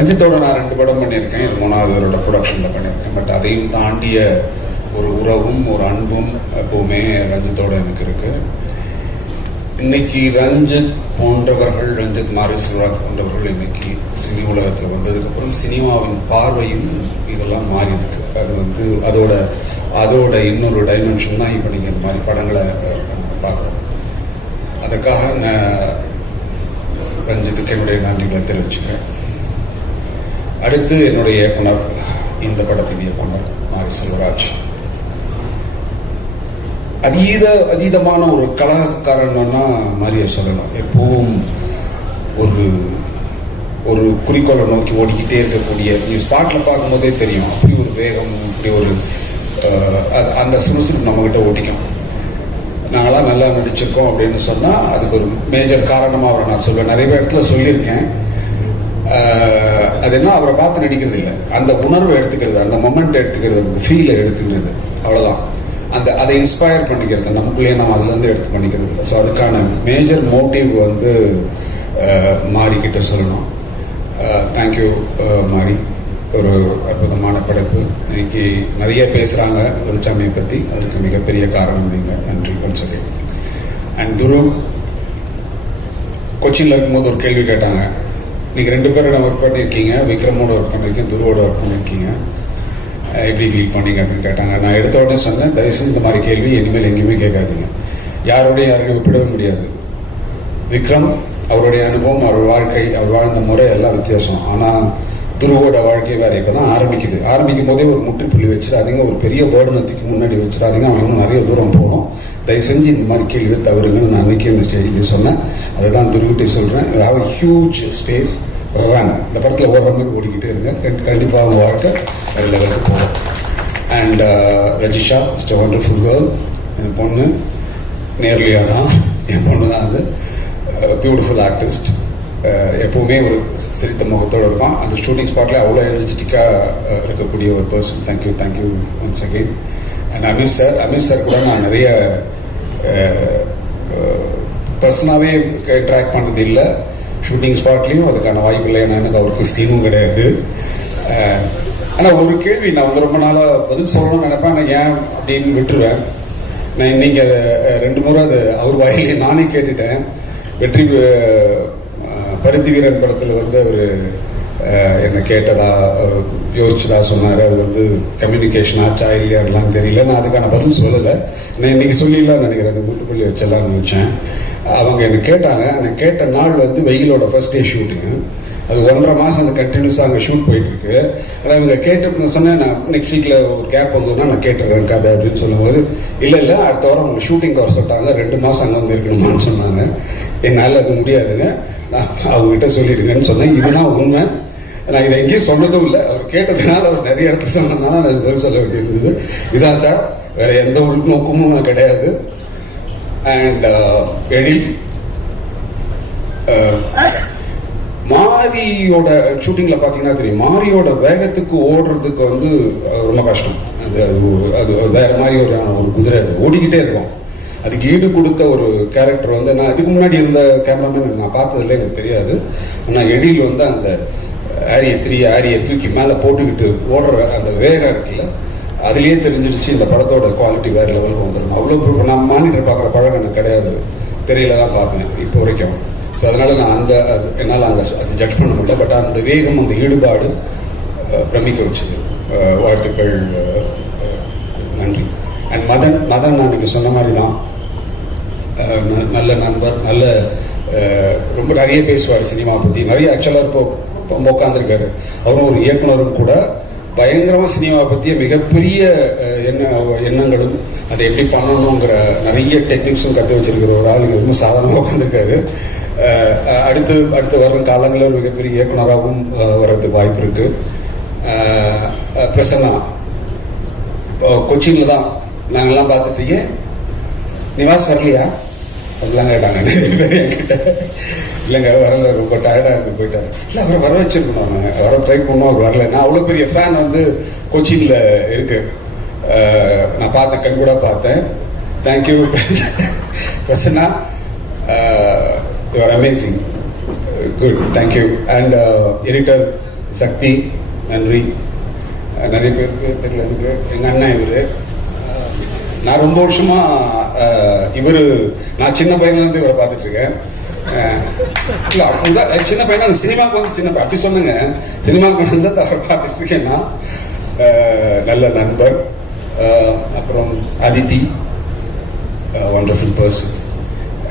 ரஞ்சித்தோட நான் ரெண்டு படம் பண்ணியிருக்கேன். இது மூணாவது அவரோட ப்ரொடக்ஷனில் பண்ணியிருக்கேன். பட் அதையும் தாண்டிய ஒரு உறவும் ஒரு அன்பும் எப்பவுமே ரஞ்சித்தோட எனக்கு இருக்கு. இன்னைக்கு ரஞ்சித் போன்றவர்கள் ரஞ்சித் மாரி செல்வராஜ் போன்றவர்கள் இன்னைக்கு சினி உலகத்தில் வந்ததுக்கப்புறம் சினிமாவின் பார்வையும் இதெல்லாம் மாறி இருக்கு. அது வந்து அதோட அதோட இன்னொரு டைமென்ஷன் தான் இப்போ நீங்கள் இந்த மாதிரி படங்களை நம்ம பார்க்குறோம். அதுக்காக நான் ரஞ்சித்துக்கு என்னுடைய நன்றிகளை தெரிவிச்சுக்கிறேன். அடுத்து என்னுடைய இயக்குனர் இந்த படத்தின் இயக்குனர் மாரி செல்வராஜ். அதீத அதீதமான ஒரு கலகக்காரன்னா மாரியை சொல்லலாம். எப்பவும் ஒரு ஒரு குறிக்கோளை நோக்கி ஓடிக்கிட்டே இருக்கக்கூடிய நீ ஸ்பாட்ல பார்க்கும்போதே தெரியும். அப்படி ஒரு வேகம் இப்படி ஒரு அந்த சுறுசுறுப்பு நம்மகிட்ட ஓட்டிக்கும் நாங்களாம் நல்லா நடிச்சிருக்கோம் அப்படின்னு சொன்னால் அதுக்கு ஒரு மேஜர் காரணமாக அவரை நான் சொல்வேன். நிறைய இடத்துல சொல்லியிருக்கேன். அது என்ன அவரை பார்த்து நடிக்கிறது இல்லை அந்த உணர்வை எடுத்துக்கிறது அந்த மொமெண்ட் எடுத்துக்கிறது அந்த ஃபீலை எடுத்துக்கிறது. அவ்வளோதான் அந்த அதை இன்ஸ்பயர் பண்ணிக்கிறது நமக்குள்ளேயே நம்ம அதுலேருந்து எடுத்து பண்ணிக்கிறது இல்லை. ஸோ அதுக்கான மேஜர் மோட்டிவ் வந்து மாறிக்கிட்ட சொல்லணும். தேங்க்யூ மாறி ஒரு அற்புதமான படைப்பு. இன்னைக்கு நிறைய பேசுகிறாங்க வெளிச்சாமியை பற்றி அதுக்கு மிகப்பெரிய காரணம் நீங்கள் நன்றி சொல்லி அண்ட் துரு கொச்சியில் இருக்கும்போது ஒரு கேள்வி கேட்டாங்க. நீங்கள் ரெண்டு பேரும் ஒர்க் பண்ணியிருக்கீங்க விக்ரமோட ஒர்க் பண்ணியிருக்கீங்க துருவோட ஒர்க் பண்ணியிருக்கீங்க எப்படி ஃபீல் பண்ணீங்க அப்படின்னு கேட்டாங்க. நான் எடுத்த உடனே சொன்னேன் தயவுசெய்து இந்த மாதிரி கேள்வி இனிமேல் எங்கேயுமே கேட்காதீங்க. யாரோடையும் யாரையும் ஒப்பிடவே முடியாது. விக்ரம் அவருடைய அனுபவம் அவர் வாழ்க்கை அவர் வாழ்ந்த முறை எல்லாம் வித்தியாசம். ஆனால் துருவோட வாழ்க்கை வேற இப்போ தான் ஆரம்பிக்குது. ஆரம்பிக்கும் போதே ஒரு முற்றுப்புள்ளி வச்சிடாதீங்க ஒரு பெரிய போர்டனத்துக்கு முன்னாடி வச்சிடாதீங்க அவன் இன்னும் நிறைய தூரம் போகணும். தயவு செஞ்சு இந்த மாதிரி கேள்வி தவறுங்கன்னு நான் அன்றைக்கி இந்த ஸ்டேஜில் சொன்னேன். அதை தான் துருக்கிட்டே சொல்கிறேன் have a huge space run இந்த படத்தில் ஓடுறமே ஓடிக்கிட்டே இருங்க. கண்டிப்பாக அவங்க வாழ்க்கை வேறு லெவலுக்கு போகும். And uh, Rajisha is wonderful girl என் பொண்ணு நேர்லியாக தான் என் பொண்ணு தான் அது பியூட்டிஃபுல் ஆர்டிஸ்ட் எப்பவுமே ஒரு சிரித்த முகத்தோடு இருப்பான். அந்த ஷூட்டிங் ஸ்பாட்டில் அவ்வளோ எனர்ஜெட்டிக்காக இருக்கக்கூடிய ஒரு person thank you thank you once again and Aamir sir Aamir sir கூட நான் நிறைய பர்சனாகவே ட்ராக் பண்ணது இல்லை. ஷூட்டிங் ஸ்பாட்லேயும் அதுக்கான வாய்ப்பு இல்லை. ஏன்னா எனக்கு அவருக்கு சீனும் கிடையாது. ஆனால் ஒரு கேள்வி நான் வந்து ரொம்ப நாளாக பதில் சொல்லணும்னு நினைப்பேன். நான் ஏன் அப்படின்னு விட்டுருவேன். நான் இன்னைக்கு அதை ரெண்டு முறை அது அவர் வாயிலே நானே கேட்டுட்டேன். வெற்றி பருத்தி வீரன் படத்தில் வந்து அவர் என்னை கேட்டதா யோசிச்சதா சொன்னார். அது வந்து கம்யூனிகேஷன் ஆச்சா இல்லையான்லாம் தெரியல. நான் அதுக்கான பதில் சொல்லலை. நான் இன்னைக்கு சொல்லிடலாம்னு நினைக்கிறேன். அது முட்டுப்புள்ளி வச்சிடலாம்னு நினச்சேன். அவங்க என்னை கேட்டாங்க. அந்த கேட்ட நாள் வந்து வெயிலோட ஃபர்ஸ்ட் டே ஷூட்டிங்கு அது ஒன்றரை மாதம் அந்த கண்டினியூஸாக அங்கே ஷூட் போயிட்டுருக்கு. ஆனால் இவங்க கேட்டு சொன்னேன் நான் நெக்ஸ்ட் வீக்கில் ஒரு கேப் வந்ததுன்னா நான் கேட்டுறேன் கதை அப்படின்னு சொல்லும்போது இல்லை இல்லை அடுத்த வாரம் அவங்க ஷூட்டிங் வர சொல்லிட்டாங்க. ரெண்டு மாதம் அங்கே வந்து இருக்கணுமான்னு சொன்னாங்க. என்னால் அது முடியாதுங்க. அவங்ககிட்ட சொல்லிடுங்கன்னு சொன்னேன். இதுதான் உண்மை. நான் இதை எங்கேயும் சொன்னதும் இல்லை. அவர் கேட்டதுனால அவர் நிறைய இடத்துல சொன்னதுனால நான் இது சொல்ல வேண்டியிருந்தது. இதான் சார். வேற எந்த உள்நோக்கமும் கிடையாது. அண்ட் எழில் uh, uh, மாரியோட ஷூட்டிங்கில் பார்த்தீங்கன்னா தெரியும். மாரியோட வேகத்துக்கு ஓடுறதுக்கு வந்து ரொம்ப கஷ்டம். அது அது அது வேற மாதிரி ஒரு ஒரு குதிரை அது. ஓடிக்கிட்டே இருக்கும். அதுக்கு ஈடு கொடுத்த ஒரு கேரக்டர் வந்து நான் இதுக்கு முன்னாடி இருந்த கேமராமேன் நான் பார்த்ததுல எனக்கு தெரியாது. ஆனால் எழில் வந்து அந்த ஆரிய த்ரீ ஆரிய தூக்கி மேலே போட்டுக்கிட்டு ஓடுற அந்த வேகம் இருக்குல்ல அதுலயே தெரிஞ்சிடுச்சு இந்த படத்தோட குவாலிட்டி வேற லெவலுக்கு வந்துடும் அவ்வளோ நான் மானிட்டர் பார்க்குற பழக்கம் எனக்கு கிடையாது. தெரியல தான் பார்ப்பேன் இப்போ வரைக்கும். ஸோ அதனால நான் அந்த அது என்னால் அந்த அது ஜட்ஜ் பண்ண முடியல. பட் அந்த வேகம் அந்த ஈடுபாடு பிரமிக்க வச்சு வாழ்த்துக்கள் நன்றி. அண்ட் மதன் மதன் நான் இன்னைக்கு சொன்ன மாதிரி தான். நல்ல நண்பர் நல்ல ரொம்ப நிறைய பேசுவார் சினிமா பற்றி நிறைய ஆக்சுவலாக இப்போ உட்காந்துருக்காரு அவரும் ஒரு இயக்குனரும் கூட பயங்கரமாக சினிமா பற்றிய மிகப்பெரிய அஹ், எண்ண எண்ணங்களும் அதை எப்படி பண்ணணுங்கிற நிறைய டெக்னிக்ஸும் கற்று வச்சிருக்கிற ஒரு ஆள் ரொம்ப சாதாரணமாக உட்காந்துருக்காரு அடுத்து அடுத்து வரும் காலங்களில் மிகப்பெரிய இயக்குனராகவும் வர்றதுக்கு வாய்ப்பு இருக்கு. பிரசன்னா. இப்போ கொச்சின்ல தான் நாங்கள்லாம் பார்த்துட்டு நிவாஸ் வரலையா? அப்படிலாம் கேட்டாங்க என்கிட்ட இல்லைங்க வரல ரொம்ப டயர்டாக இருக்கு போயிட்டாரு. இல்லை அவரை வர வச்சிருக்கணும் நாங்கள் வர ட்ரை பண்ணோம் அவர் வரல. நான் அவ்வளோ பெரிய ஃபேன் வந்து கொச்சின்ல இருக்கு. நான் பார்த்தேன் கண் கூட பார்த்தேன். Thank you Prasanna you are amazing good thank you and editor Sakthi நன்றி. நிறைய பேருக்கு தெரியல எங்கள் அண்ணன் இவர். நான் ரொம்ப வருஷமா இவர் நான் சின்ன பையன்ல இருந்து இவரை பார்த்துட்டு இருக்கேன் இல்ல சின்ன பையன் சினிமாவுக்கு வந்து சின்ன அப்படி சொன்னேங்க. சினிமாவுக்கு வந்து தான் அவரை பார்த்துட்டு இருக்கேன்னா நல்ல நண்பர். அப்புறம் அதித்தி ஒண்டர்ஃபுல் பர்சன்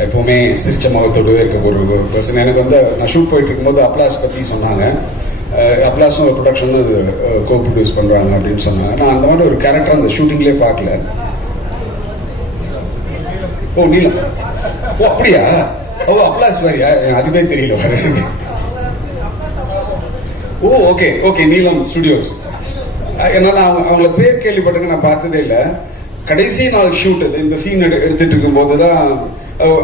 எப்பவுமே சிரிச்ச முகத்தோடவே இருக்க ஒரு பர்சன் எனக்கு வந்து நான் ஷூட் போயிட்டு இருக்கும்போது அப்ளாஸ் பற்றி சொன்னாங்க. அப்ளாஸும் ஒரு ப்ரொடக்ஷன் கோ ப்ரொடியூஸ் பண்ணுறாங்க அப்படின்னு சொன்னாங்க. நான் அந்த மாதிரி ஒரு கேரக்டர் அந்த ஷூட்டிங்லேயே பார்க்கல. ஓ நீலம் ஓ அப்படியா? ஓ அப்ளாஸ் மாதிரியா? எனக்கு அதுவே தெரியல oh okay okay Neelam studios. என்னால் அவங்க அவங்கள பேர் கேள்விப்பட்டிருக்க நான் பார்த்ததே இல்லை. கடைசி நாள் ஷூட் அது இந்த சீன் எடுத்துட்டு இருக்கும்போது தான்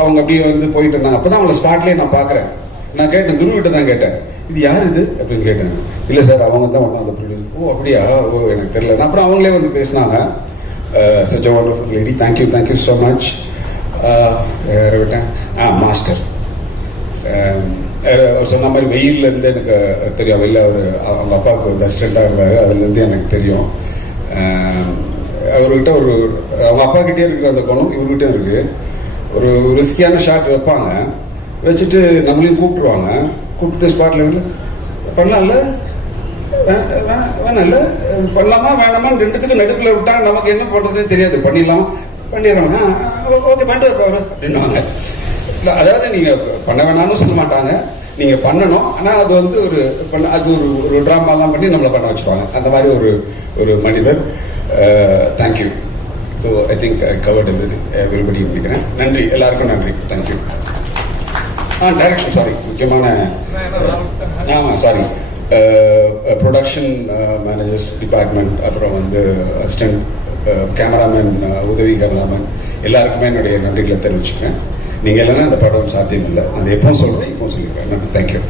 அவங்க அப்படியே வந்து போயிட்டு இருந்தாங்க. அப்போ தான் அவங்கள ஸ்பாட்லேயே நான் பார்க்குறேன். நான் கேட்டேன் துருவிட்ட தான் கேட்டேன். இது யார் இது? அப்படின்னு கேட்டேன். இல்லை சார் அவங்க தான் ஒன்றா அந்த ப்ரொடியூஸ் ஓ அப்படியா? ஓ எனக்கு தெரியல. அப்புறம் அவங்களே வந்து பேசினாங்க. Such wonderful lady thank you thank you so much வேற விட்டேன் ஆ மாஸ்டர் அவர் சொன்ன மாதிரி வெயில்ல எனக்கு தெரியும் வெயில் அவர் அவங்க அப்பாவுக்கு வந்து அசிஸ்டண்ட்டாக இருந்தார் அதுலேருந்து எனக்கு தெரியும் அவர்கிட்ட ஒரு அவங்க அப்பாக்கிட்டே இருக்கிற அந்த குணம் இவர்கிட்டே இருக்குது ஒரு ரிஸ்கியான ஷாட் வைப்பாங்க வச்சுட்டு நம்மளையும் கூப்பிட்டுருவாங்க கூப்பிட்டு ஸ்பாட்டில் இருந்து வேணாம் வேணாம்ல பண்ணலாமா வேணாமான்னு ரெண்டுத்துக்கும் நடுப்பில் விட்டால் நமக்கு என்ன பண்ணுறதுன்னு தெரியாது பண்ணிடலாம் பண்ணிடுறாங்க ஓகே பண்ணிட்டு அப்படின்வாங்க இல்லை அதாவது நீங்கள் பண்ண வேணாம்னு சொல்ல மாட்டாங்க. நீங்கள் பண்ணணும். ஆனால் அது வந்து ஒரு பண்ண அது ஒரு ஒரு ட்ராமாலாம் பண்ணி நம்மளை பண்ண வச்சுருவாங்க. அந்த மாதிரி ஒரு ஒரு மனிதர் thank you so I think I covered every everybody நினைக்கிறேன். நன்றி. எல்லாருக்கும் நன்றி. தேங்க்யூ ஆ டைரக்ஷன் சாரி முக்கியமான ஆமாம் சாரி ப்ரொடக்ஷன் மேனேஜர்ஸ் டிபார்ட்மெண்ட் அப்புறம் வந்து அசிஸ்டன்ட் கேமராமேன் உதவி கேமராமேன் எல்லாருக்குமே என்னுடைய நன்றிகளை தெரிவிச்சுக்கிறேன். நீங்கள் இல்லைன்னா அந்த படம் சாத்தியம் இல்லை அது எப்பவும் சொல்கிறேன் இப்போ சொல்லியிருக்கேன் நன்றி. தேங்க்யூ